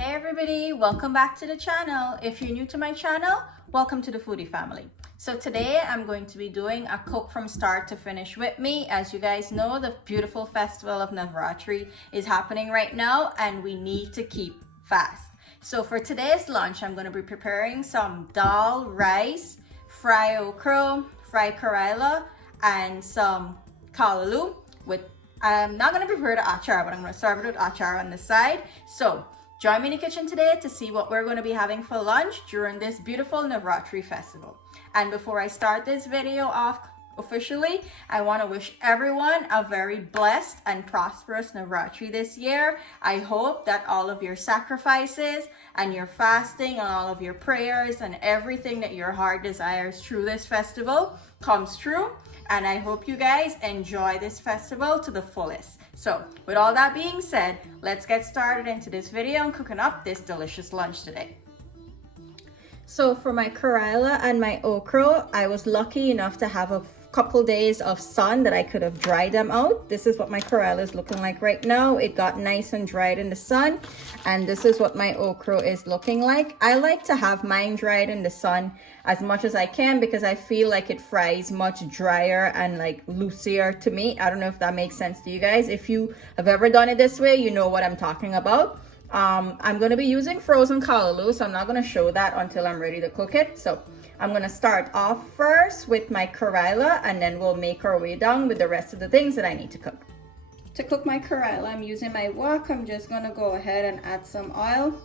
Hey everybody, welcome back to the channel. If you're new to my channel, welcome to the foodie family. So today I'm going to be doing a cook from start to finish with me. As you guys know, the beautiful festival of Navratri is happening right now and we need to keep fast. So for today's lunch, I'm going to be preparing some dal, rice, fried okra, fried Cara, and some Caloo with I'm not going to prepare the achar, but I'm going to serve it with achar on the side. So join me in the kitchen today to see what we're going to be having for lunch during this beautiful Navratri festival. And before I start this video off officially, I want to wish everyone a very blessed and prosperous Navratri this year. I hope that all of your sacrifices and your fasting and all of your prayers and everything that your heart desires through this festival comes true. And I hope you guys enjoy this festival to the fullest. So with all that being said, let's get started into this video and cooking up this delicious lunch today. So for my Cara and my okra, I was lucky enough to have a couple days of sun that I could have dried them out. This is what my Cara is looking like right now. It got nice and dried in the sun, and this is what my okra is looking like. I like to have mine dried in the sun as much as I can because I feel like it fries much drier and like looser to me. I don't know if that makes sense to you guys. If you have ever done it this way, you know what I'm talking about. I'm going to be using frozen callaloo, so I'm not going to show that until I'm ready to cook it. So I'm going to start off first with my Cara, and then we'll make our way down with the rest of the things that I need to cook. To cook my Cara, I'm using my wok. I'm just going to go ahead and add some oil.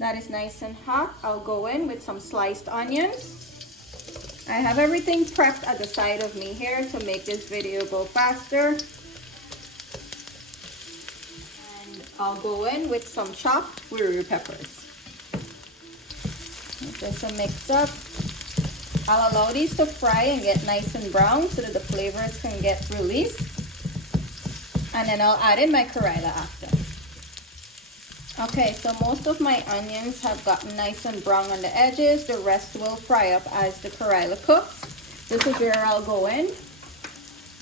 That is nice and hot. I'll go in with some sliced onions. I have everything prepped at the side of me here to make this video go faster. I'll go in with some chopped Guyanese peppers. Just a mix up. I'll allow these to fry and get nice and brown so that the flavors can get released. And then I'll add in my Cara after. Okay, so most of my onions have gotten nice and brown on the edges. The rest will fry up as the Cara cooks. This is where I'll go in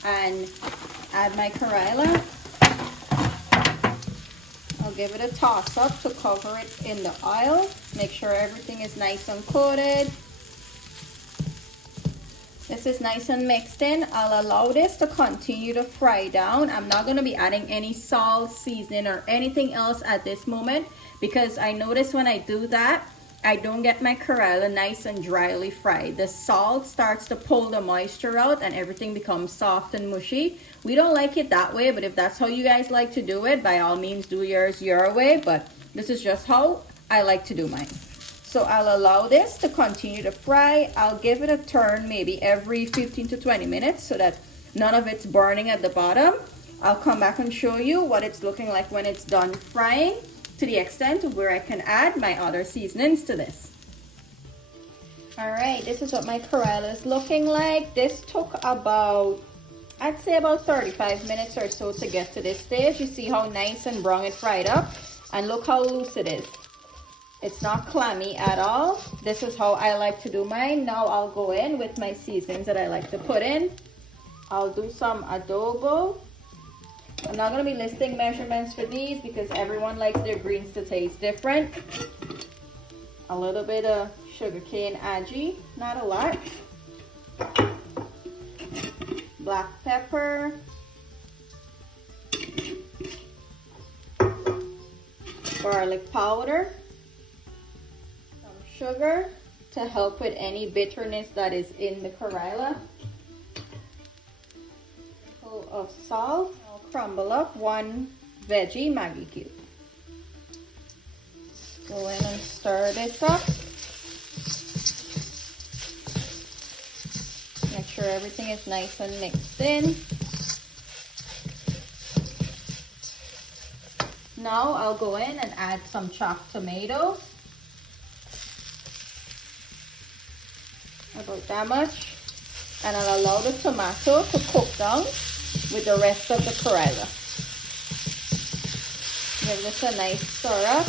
and add my Cara. I'll give it a toss up to cover it in the oil. Make sure everything is nice and coated. This is nice and mixed in. I'll allow this to continue to fry down. I'm not going to be adding any salt, seasoning, or anything else at this moment because I notice when I do that, I don't get my Cara nice and dryly fried. The salt starts to pull the moisture out and everything becomes soft and mushy. We don't like it that way, but if that's how you guys like to do it, by all means do yours your way, but this is just how I like to do mine. So I'll allow this to continue to fry. I'll give it a turn maybe every 15 to 20 minutes so that none of it's burning at the bottom. I'll come back and show you what it's looking like when it's done frying, to the extent of where I can add my other seasonings to this. Alright, this is what my Cara is looking like. This took about, I'd say about 35 minutes or so to get to this stage. You see how nice and brown it fried up, and look how loose it is. It's not clammy at all. This is how I like to do mine. Now I'll go in with my seasonings that I like to put in. I'll do some adobo. I'm not going to be listing measurements for these because everyone likes their greens to taste different. A little bit of sugarcane aji, not a lot. Black pepper. Garlic powder. Some sugar to help with any bitterness that is in the Cara. Full of salt. Crumble up one veggie Maggi cube. Go in and stir this up. Make sure everything is nice and mixed in. Now I'll go in and add some chopped tomatoes. About that much. And I'll allow the tomato to cook down with the rest of the Cara. Give this a nice stir up.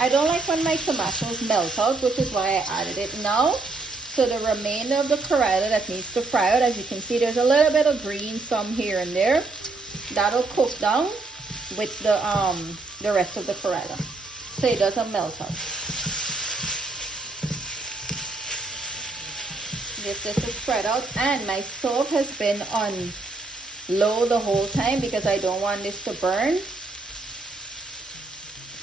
I don't like when my tomatoes melt out, which is why I added it now. So the remainder of the Cara that needs to fry out, as you can see, there's a little bit of green, some here and there. That'll cook down with the rest of the Cara, so it doesn't melt out. This is spread out, and my stove has been on low the whole time because I don't want this to burn.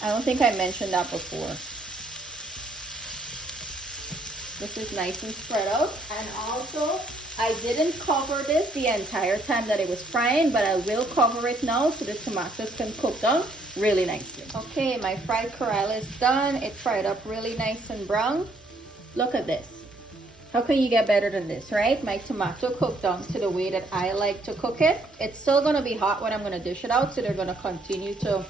I don't think I mentioned that before. This is nice and spread out, and also I didn't cover this the entire time that it was frying, but I will cover it now so the tomatoes can cook down really nicely. Okay, my fried Cara is done. It's fried up really nice and brown. Look at this. How can you get better than this, right? My tomato cooked down to the way that I like to cook it. It's still gonna be hot when I'm gonna dish it out, so they're gonna continue to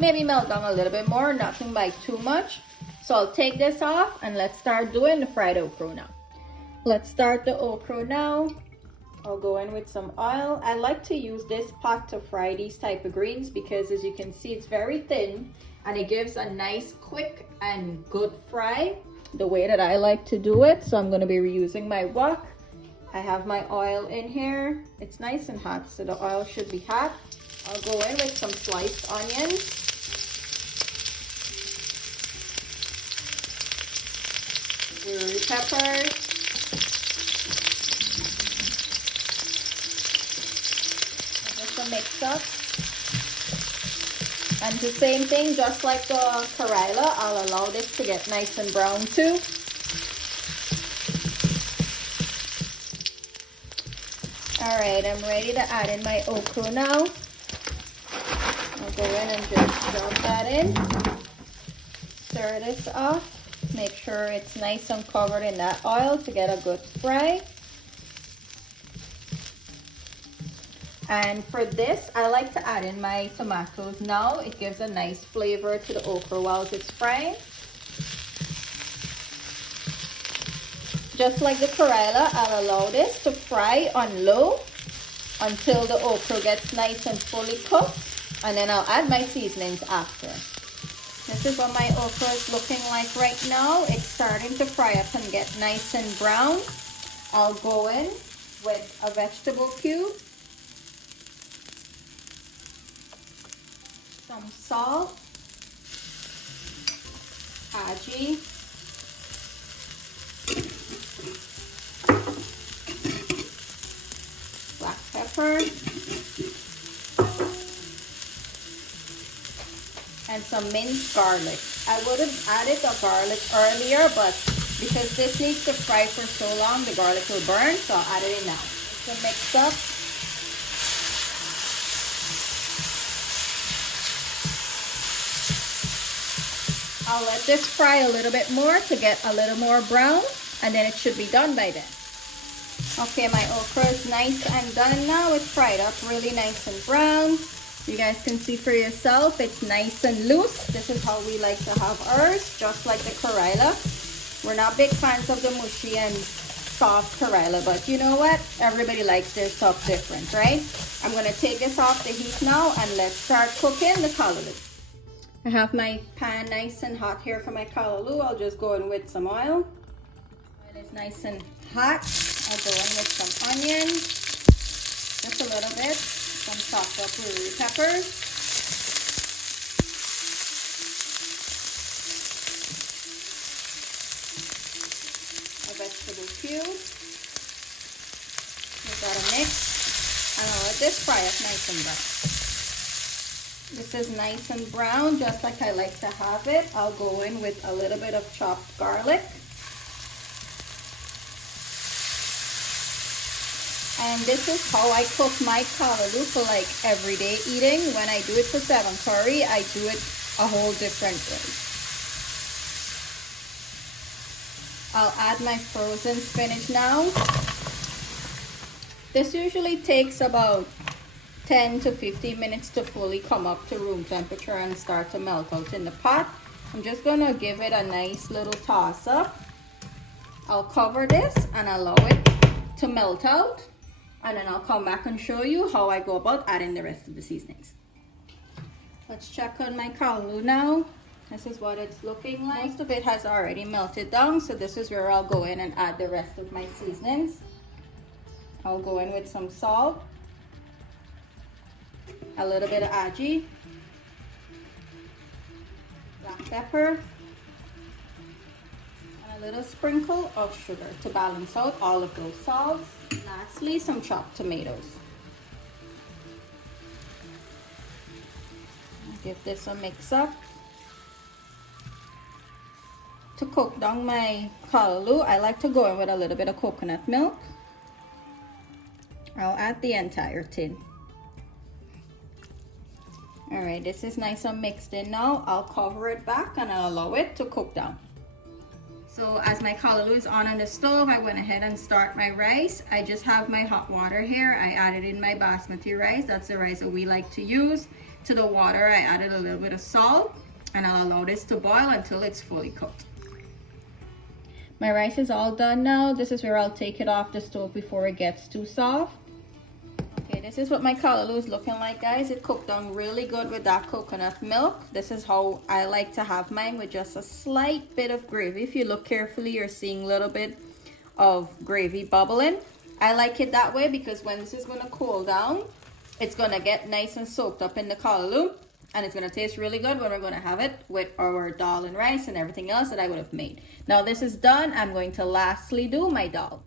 maybe melt down a little bit more, nothing by too much. So I'll take this off and let's start doing the fried okra now. Let's start the okra now. I'll go in with some oil. I like to use this pot to fry these type of greens because, as you can see, it's very thin and it gives a nice, quick and good fry the way that I like to do it. So I'm going to be reusing my wok. I have my oil in here. It's nice and hot, so the oil should be hot. I'll go in with some sliced onions. Peppers, just a mix up, and the same thing, just like the Cara, I'll allow this to get nice and brown too. All right, I'm ready to add in my okra now. I'll go in and just drop that in, stir this up. Make sure it's nice and covered in that oil to get a good fry. And for this, I like to add in my tomatoes now. It gives a nice flavor to the okra while it's frying. Just like the Cara, I'll allow this to fry on low until the okra gets nice and fully cooked, and then I'll add my seasonings after. This is what my okra is looking like right now. It's starting to fry up and get nice and brown. I'll go in with a vegetable cube, some salt, aji, black pepper, and some minced garlic. I would have added the garlic earlier, but because this needs to fry for so long, the garlic will burn, so I'll add it in now. So mix up. I'll let this fry a little bit more to get a little more brown, and then it should be done by then. Okay, my okra is nice and done now. It's fried up really nice and brown. You guys can see for yourself, it's nice and loose. This is how we like to have ours, just like the Cara. We're not big fans of the mushy and soft Cara, but you know what? Everybody likes their stuff different, right? I'm gonna take this off the heat now and let's start cooking the callaloo. I have my pan nice and hot here for my callaloo. I'll just go in with some oil. Oil is nice and hot. I'll go in with some onions, just a little bit. Some chopped up peppers, a vegetable cube. We've got a mix, and I'll let this fry up nice and brown. This is nice and brown, just like I like to have it. I'll go in with a little bit of chopped garlic. And this is how I cook my callaloo for like everyday eating. When I do it for 7 curry, I do it a whole different way. I'll add my frozen spinach now. This usually takes about 10 to 15 minutes to fully come up to room temperature and start to melt out in the pot. I'm just gonna give it a nice little toss up. I'll cover this and allow it to melt out. And then I'll come back and show you how I go about adding the rest of the seasonings. Let's check on my callaloo now. This is what it's looking like. Most of it has already melted down, so this is where I'll go in and add the rest of my seasonings. I'll go in with some salt, a little bit of aji, black pepper, and a little sprinkle of sugar to balance out all of those salts. Lastly, some chopped tomatoes. Give this a mix up. To cook down my caloo, I like to go in with a little bit of coconut milk. I'll add the entire tin. All right, this is nice and mixed in now. I'll cover it back and I'll allow it to cook down. So as my caloo is on the stove, I went ahead and start my rice. I just have my hot water here. I added in my basmati rice. That's the rice that we like to use. To the water, I added a little bit of salt, and I'll allow this to boil until it's fully cooked. My rice is all done now. This is where I'll take it off the stove before it gets too soft. Okay, this is what my caloo is looking like, guys. It cooked down really good with that coconut milk. This is how I like to have mine, with just a slight bit of gravy. If you look carefully, you're seeing a little bit of gravy bubbling. I like it that way because when this is going to cool down, it's going to get nice and soaked up in the caloo, and it's going to taste really good when we're going to have it with our dal and rice and everything else that I would have made. Now this is done. I'm going to lastly do my dal.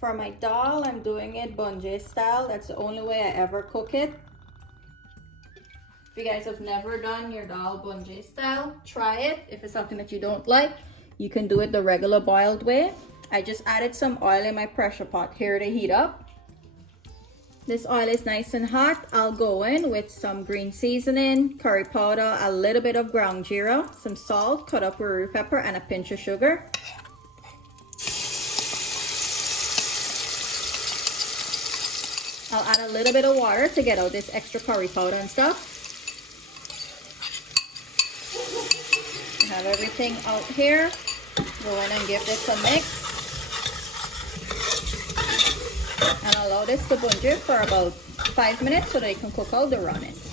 For my dal, I'm doing it bunjay style. That's the only way I ever cook it. If you guys have never done your dal bunjay style, try it. If it's something that you don't like, you can do it the regular boiled way. I just added some oil in my pressure pot here to heat up. This oil is nice and hot. I'll go in with some green seasoning, curry powder, a little bit of ground jeera, some salt, cut up curry pepper, and a pinch of sugar. I'll add a little bit of water to get out this extra curry powder and stuff. I have everything out here. Go in and give this a mix. And allow this to bunjay for about 5 minutes so that it can cook out the rawness.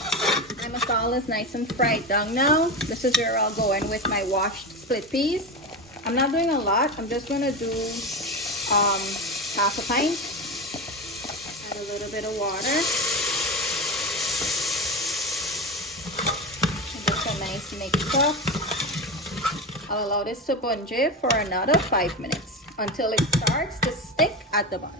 My masala is nice and fried down now. This is where I'll go in with my washed split peas. I'm not doing a lot. I'm just going to do half a pint. Add a little bit of water. And just a nice mix up. I'll allow this to bunjay for another 5 minutes until it starts to stick at the bottom.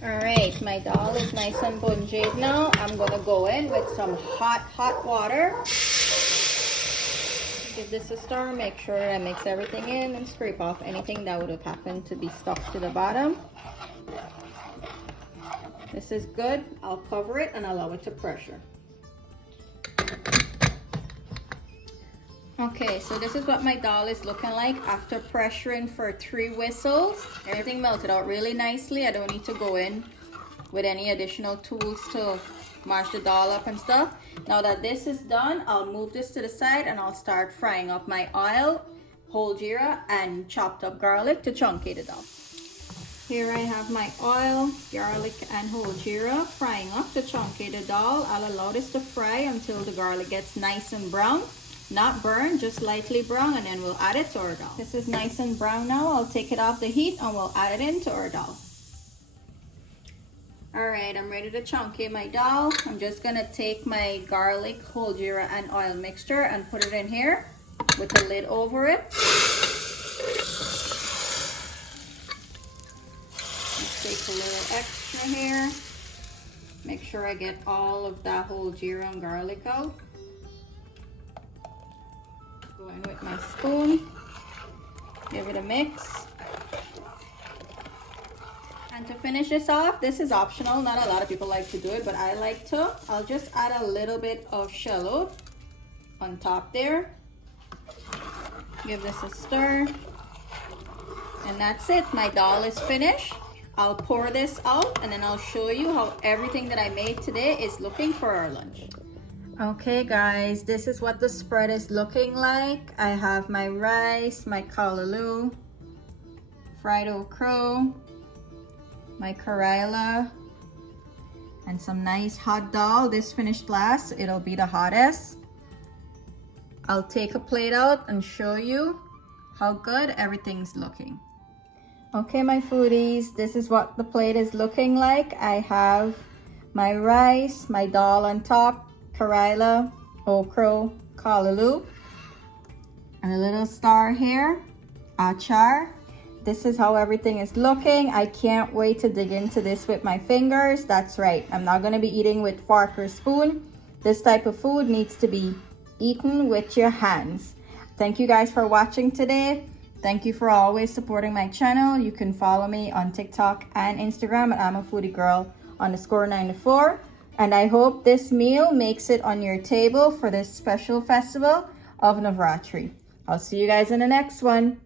Alright, my dal is nice and bunjayed now. I'm going to go in with some hot water. Give this a stir, make sure I mix everything in and scrape off anything that would have happened to be stuck to the bottom. This is good. I'll cover it and allow it to pressure. Okay, so this is what my dal is looking like after pressuring for 3 whistles. Everything melted out really nicely. I don't need to go in with any additional tools to mash the dal up and stuff. Now that this is done, I'll move this to the side and I'll start frying up my oil, whole jeera, and chopped up garlic to chunkate the dal. Here I have my oil, garlic, and whole jeera frying up to chunkate the dal. I'll allow this to fry until the garlic gets nice and brown. Not burn, just lightly brown, and then we'll add it to our dal. This is nice and brown now. I'll take it off the heat and we'll add it into our dal. Alright, I'm ready to chunkate my dal. I'm just gonna take my garlic, whole jeera, and oil mixture and put it in here with the lid over it. Let's take a little extra here. Make sure I get all of that whole jeera and garlic out. Go in with my spoon, give it a mix. And to finish this off, this is optional. Not a lot of people like to do it, but I like to. I'll just add a little bit of shallot on top there. Give this a stir. And that's it. My dal is finished. I'll pour this out and then I'll show you how everything that I made today is looking for our lunch. Okay guys, this is what the spread is looking like. I have my rice, my caloo, fried okra, my Cara, and some nice hot dal. This finished last, it'll be the hottest. I'll take a plate out and show you how good everything's looking. Okay my foodies, this is what the plate is looking like. I have my rice, my dal on top, Cara, Okra, Caloo, and a little star here, achar. This is how everything is looking. I can't wait to dig into this with my fingers. That's right, I'm not gonna be eating with fork or spoon. This type of food needs to be eaten with your hands. Thank you guys for watching today. Thank you for always supporting my channel. You can follow me on TikTok and Instagram at I'mAFoodieGirl_94. And I hope this meal makes it on your table for this special festival of Navratri. I'll see you guys in the next one.